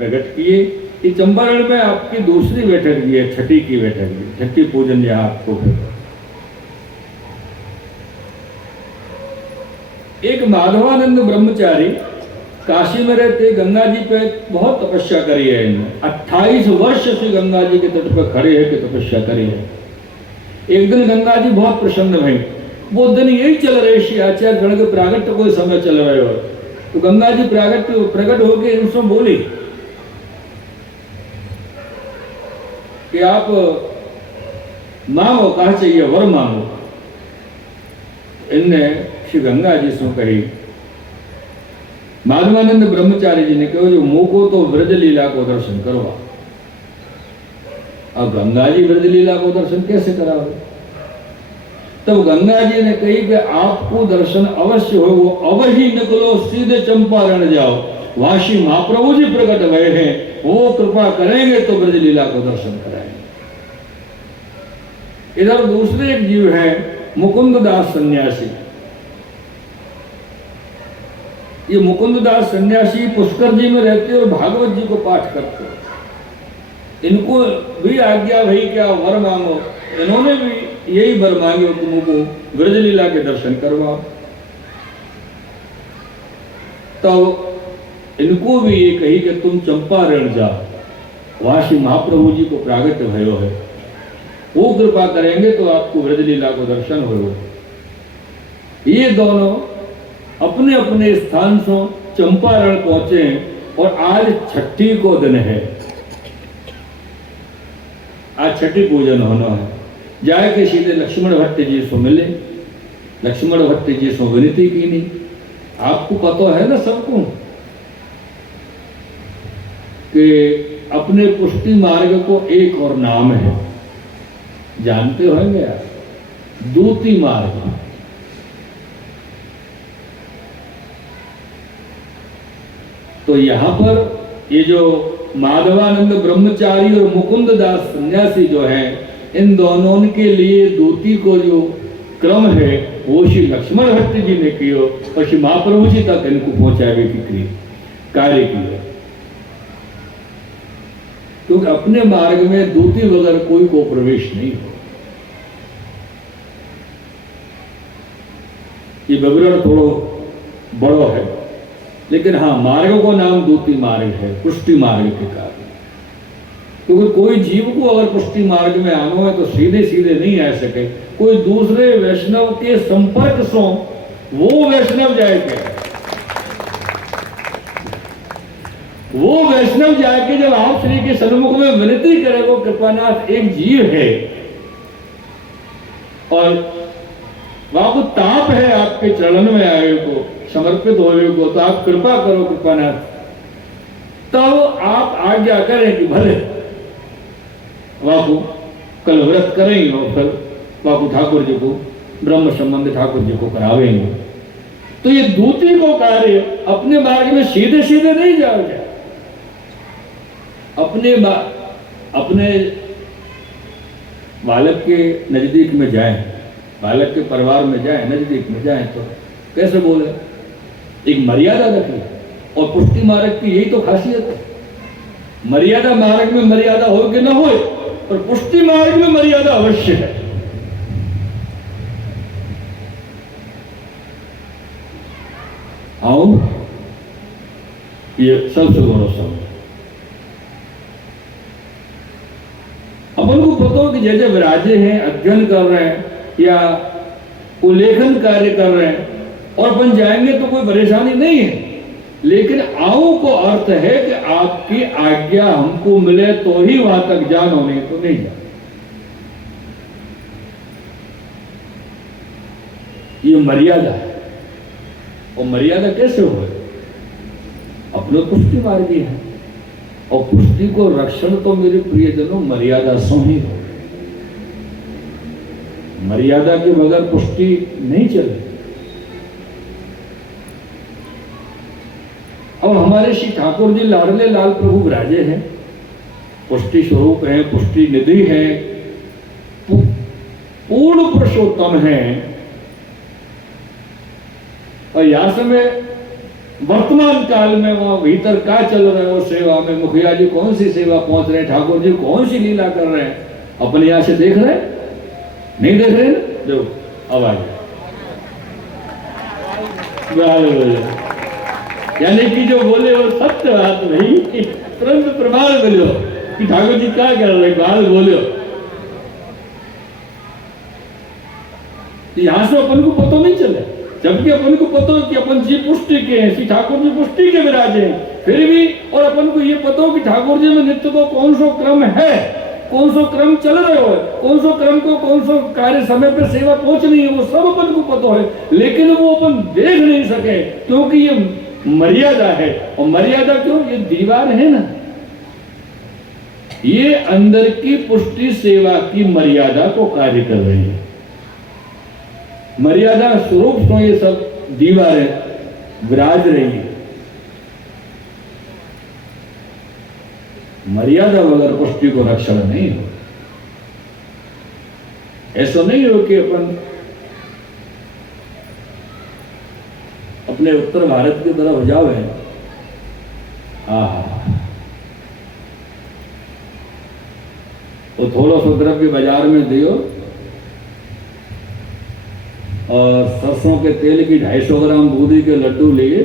प्रकट किए कि चंपारण में आपकी दूसरी बैठक भी है, छठी की बैठक भी, छठी पूजन जहाँ आपको है। एक माधवानंद ब्रह्मचारी काशी में रहते, गंगा जी पे बहुत तपस्या करी है इन्होंने। 28 वर्ष से गंगा जी के तट पर खड़े है कि तपस्या करी है। एक दिन गंगा जी बहुत प्रसन्न भई। वो दिन यही चल रहे श्री आचार्य गण के प्रागट्य कोई समय चल रहे हो, तो गंगा जी प्रकट होकर इनसे बोली कि आप मांगो, कहा चाहिए वर मांगो। इनने श्री गंगा जी से कही, माधवानंद ब्रह्मचारी जी ने कहा जो मुंह को तो व्रज लीला को दर्शन करवा। अब गंगा जी व्रज लीला को दर्शन कैसे कराओगे? तब गंगा जी ने कही कि आपको दर्शन अवश्य हो, वो अवही निकलो सीधे चंपारण जाओ, वहां श्री महाप्रभु जी प्रकट हुए हैं, वो कृपा करेंगे तो ब्रज लीला को दर्शन कराएंगे। इधर दूसरे एक जीव है मुकुंद दास सन्यासी। ये मुकुंद दास सन्यासी पुष्कर जी में रहते और भागवत जी को पाठ करते। इनको भी आज्ञा भई क्या वर मांगो, इन्होंने भी यही वर मांगे तुमको ब्रज लीला के दर्शन करवाओ। तब इनको भी ये कही कि तुम चंपारण जाओ, वहां श्री महाप्रभु जी को प्रागट्य भयो है, वो कृपा करेंगे तो आपको ब्रज लीला को दर्शन हो। ये दोनों अपने अपने स्थान से चंपारण पहुंचे और आज छठी को दिन है, आज छठी पूजन होना है। जाए के सीधे लक्ष्मण भट्ट जी से मिले, लक्ष्मण भट्ट जी से विनती की नहीं। आपको पता है ना सबको कि अपने पुष्टि मार्ग को एक और नाम है, जानते होंगे आप, दूती मार्ग। तो यहां पर ये जो माधवानंद ब्रह्मचारी और मुकुंद दास सन्यासी जो है, इन दोनों के लिए दूती को जो क्रम है वो श्री लक्ष्मण भट्ट जी ने किया और श्री महाप्रभु जी तक इनको पहुंचावे की कार्य किया। क्योंकि अपने मार्ग में दूती वगैरह कोई को प्रवेश नहीं हो। ये विवरण थोड़ो बड़ो है, लेकिन हाँ मार्ग को नाम दूती मार्ग है, पुष्टि मार्ग के कारण। क्योंकि कोई जीव को अगर पुष्टि मार्ग में आना है तो सीधे सीधे नहीं आ सके, कोई दूसरे वैष्णव के संपर्क से वो वैष्णव जाएगा। वो वैष्णव जाके जब आप श्री के सन्मुख में विनती करे, वो कृपानाथ एक जीव है और वहां को ताप है आपके चरण में आए को, समर्पित होने को, तो आप कृपा करो कृपानाथ। तब आप आज्ञा करें कि भले वाकु कल व्रत करेंगे और फिर वाकु ठाकुर जी को ब्रह्म संबंध ठाकुर जी को करावेंगे। तो ये दूती को कार्य अपने मार्ग में सीधे सीधे नहीं जाओगे, अपने बालक के नजदीक में जाएं, बालक के परिवार में जाएं, नजदीक में जाएं, तो कैसे बोले, एक मर्यादा रखें। और पुष्टि मार्ग की यही तो खासियत है। मर्यादा मार्ग में मर्यादा हो कि ना हो, पर पुष्टि मार्ग में मर्यादा अवश्य है। आओ ये सबसे बड़ा सवाल। अपन को पता हो कि जैसे विराजे हैं, अध्ययन कर रहे हैं या उल्लेखन कार्य कर रहे हैं और अपन जाएंगे तो कोई परेशानी नहीं है, लेकिन आओ को अर्थ है कि आपकी आज्ञा हमको मिले तो ही वहां तक जान, होने तो नहीं जान। ये मर्यादा है। और मर्यादा कैसे हो? अपने पुष्टि मार्गी है और पुष्टि को रक्षण तो मेरे प्रियजनों मर्यादा से ही हो। मर्यादा के बगैर पुष्टि नहीं चले। अब हमारे श्री ठाकुर जी लाडले लाल प्रभु विराजे हैं, पुष्टि स्वरूप हैं, पुष्टि निधि हैं, पूर्ण पुरुषोत्तम हैं। और यहां समय वर्तमान काल में वो भीतर क्या चल रहा है, वो सेवा में मुखिया जी कौन सी सेवा पहुंच रहे हैं, ठाकुर जी कौन सी लीला कर रहे हैं, अपने यहां से देख रहे हैं? नहीं देख रहे ना? जो आवाज यानी कि जो बोले वो सत्य बात नहीं, तुरंत प्रमाण बोलो कि ठाकुर जी क्या कर रहे, बाल बोलो। यहां से अपन को पता नहीं चले, जबकि अपन को पता हो कि अपन जी पुष्टि के हैं, श्री ठाकुर जी पुष्टि के विराजे हैं, फिर भी और अपन को ये पता हो कि ठाकुर जी में नित्य को कौन सा क्रम है, कौन सा क्रम चल रहे हो, कौन सा क्रम को कौन सा कार्य समय पर सेवा पहुंचनी है, वो सब अपन को पता है, लेकिन वो अपन देख नहीं सके क्योंकि ये मर्यादा है। और मर्यादा क्यों? ये दीवार है ना, ये अंदर की पुष्टि सेवा की मर्यादा को कार्य कर रही है। मर्यादा स्वरूप तो ये सब दीवारें विराज रही है। मर्यादा वगैरह पुष्टि को रक्षण नहीं हो। ऐसा नहीं हो कि अपन अपने उत्तर भारत की तरफ जावे, तो थोड़ा सा द्रव्य बाजार में दियो और सरसों के तेल की 250 ग्राम बूंदी के लड्डू लिए,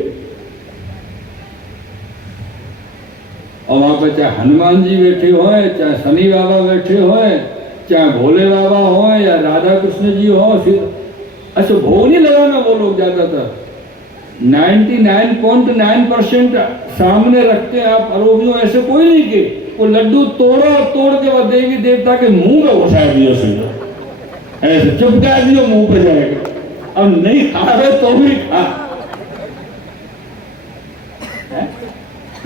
और वहां पर चाहे हनुमान जी बैठे होए, चाहे शनि बाबा बैठे होए, चाहे भोले बाबा होए या राधा कृष्ण जी हो, अच्छा भोग नहीं लगाना वो लोग ज्यादातर 99.9% सामने रखते हैं आप आरोपियों, ऐसे कोई नहीं कि वो लड्डू तोड़ के वो देवी देवता के मुंह में घुसा दियो, ऐसे चुपका दियो मुंह पे जाएगा, अब नहीं खा रहे तो भी खा।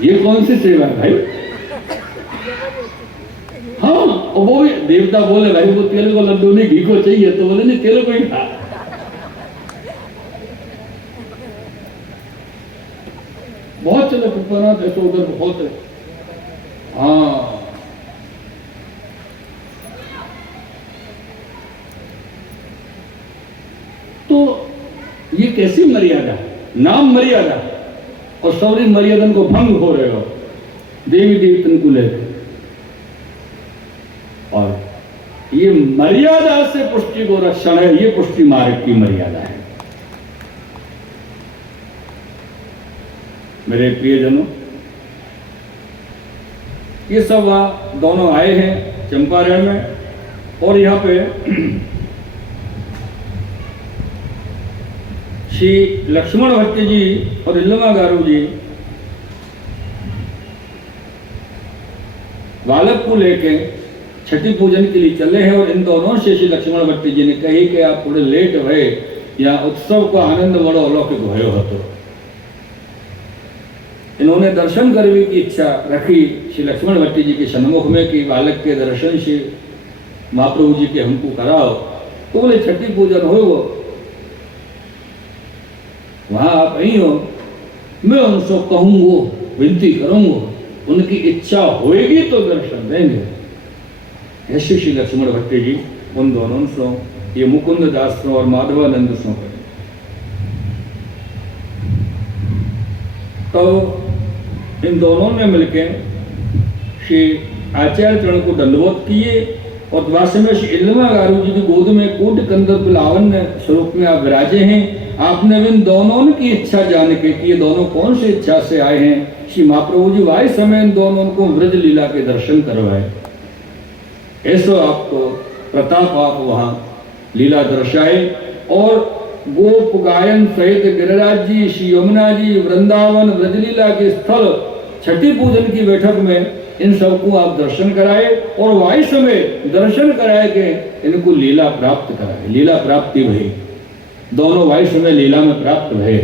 ये कौन सी सेवा है भाई? हाँ, और वो भी देवता बोले भाई वो तेल को लड्डू नहीं घी को चाहिए, तो बोले नहीं तेल को ही खा। बहुत चले पुष्पनाथ ऐसे उधर बहुत है। हाँ, तो ये कैसी मर्यादा, नाम मर्यादा, और सौरी मर्यादन को भंग हो रहे हो देवी देवतन को लेकर। और ये मर्यादा से पुष्टि को रक्षण है, ये पुष्टि मार्ग की मर्यादा है। मेरे प्रियजनों, ये सब वहां दोनों आए हैं चंपारण में, और यहाँ पे श्री लक्ष्मण भट्ट जी और इल्लमा जी बालक को लेके छठी पूजन के लिए चले हैं, और इन दोनों से श्री लक्ष्मण भट्ट जी ने कही कि आप थोड़े लेट भये या उत्सव का आनंद बड़ो अलौकिक भयो हतो। इन्होंने दर्शन करने की इच्छा रखी श्री लक्ष्मण भट्ट जी के सन्मुख में कि बालक के दर्शन से महाप्रभु जी के हमको कराओ। तो बोले छठी पूजन हो वहां आप नहीं हो, मैं उनसे कहूंगो, विनती करूंगा, उनकी इच्छा होएगी तो दर्शन देंगे। ऐसे श्री लक्ष्मण भट्ट जी उन दोनों से, ये मुकुंद दास और माधवानंद से करें। तो इन दोनों ने मिलकर श्री आचार्य चरण को दंडवत किए, और द्वास में श्री इल्लमा गारू जी की गोद में कूट कंदर लावण्य स्वरूप में आप विराजे हैं। आपने इन दोनों की इच्छा जान के कि ये दोनों कौन सी इच्छा से आए हैं, श्री महाप्रभु जी वाय समय इन दोनों को व्रज लीला के दर्शन करवाए। ऐसा आपको प्रताप आप वहां लीला दर्शाए, और गोप गायन सहित गिरिराज जी, श्री यमुना जी, वृंदावन ब्रजलीला के स्थल छठी पूजन की बैठक में इन सबको आप दर्शन कराए, और वायु समय दर्शन कराए के इनको लीला प्राप्त कराए। लीला प्राप्ति भई, दोनों वायु समय लीला में प्राप्त भये।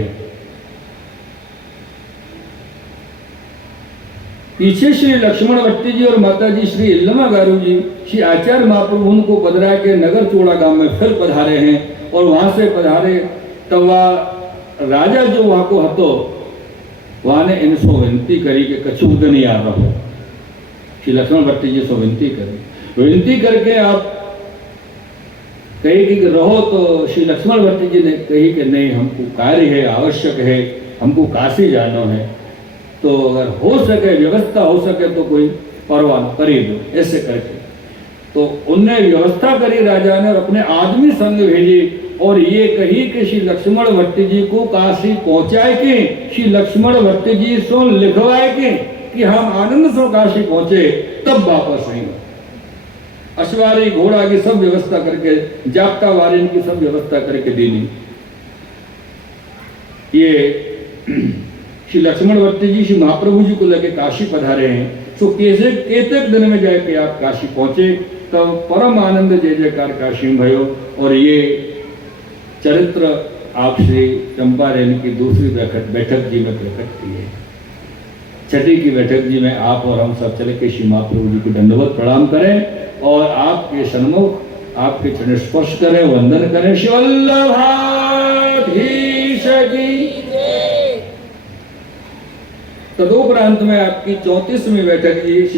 पीछे श्री लक्ष्मण भट्ट जी और माता जी श्री इल्लमा गारू जी श्री आचार्य महाप्रभु उनको पधरा के नगर चोड़ा गांव में फिर पधारे हैं, और वहां से पधारे तब वह राजा जो वहां को हतो वहां ने इनसो विनती करी कि कछु नहीं आ रहा। श्री लक्ष्मण भट्ट जी से विनती करी, विनती करके आप कही कि रहो, तो श्री लक्ष्मण भट्ट जी ने कही कि नहीं, हमको कार्य है, आवश्यक है, हमको काशी जाना है, तो अगर हो सके व्यवस्था हो सके तो कोई परवाना कर ही दो, ऐसे करके। तो उनने व्यवस्था करी राजा ने और अपने आदमी संग भेजी और ये कही कि श्री लक्ष्मण भट्ट जी को काशी पहुंचाए के, श्री लक्ष्मण भट्ट जी सो लिखवाए के कि हम आनंद से काशी पहुंचे, तब वापस आई। अश्वारी घोड़ा की सब व्यवस्था करके, जाप्ता वारिन की सब व्यवस्था करके देनी। ये श्री लक्ष्मण भट्ट जी श्री महाप्रभु जी को लेके काशी पधारे हैं। तो कैसे केतक दिन में जाके आप काशी पहुंचे, तब परम आनंद जय जयकार काशी में भयो। और ये चरित्र आप श्री चंपारण की दूसरी बैठक जी में प्रकट की है। छठी की बैठक जी में आप और हम सब चले के श्री महाप्रभु जी को दंडवत प्रणाम करें और आपके सन्मुख आपके चरण स्पर्श करें, वंदन करें। श्री वल्लभाधीश की। तदुपरांत में आपकी 34वीं बैठक जी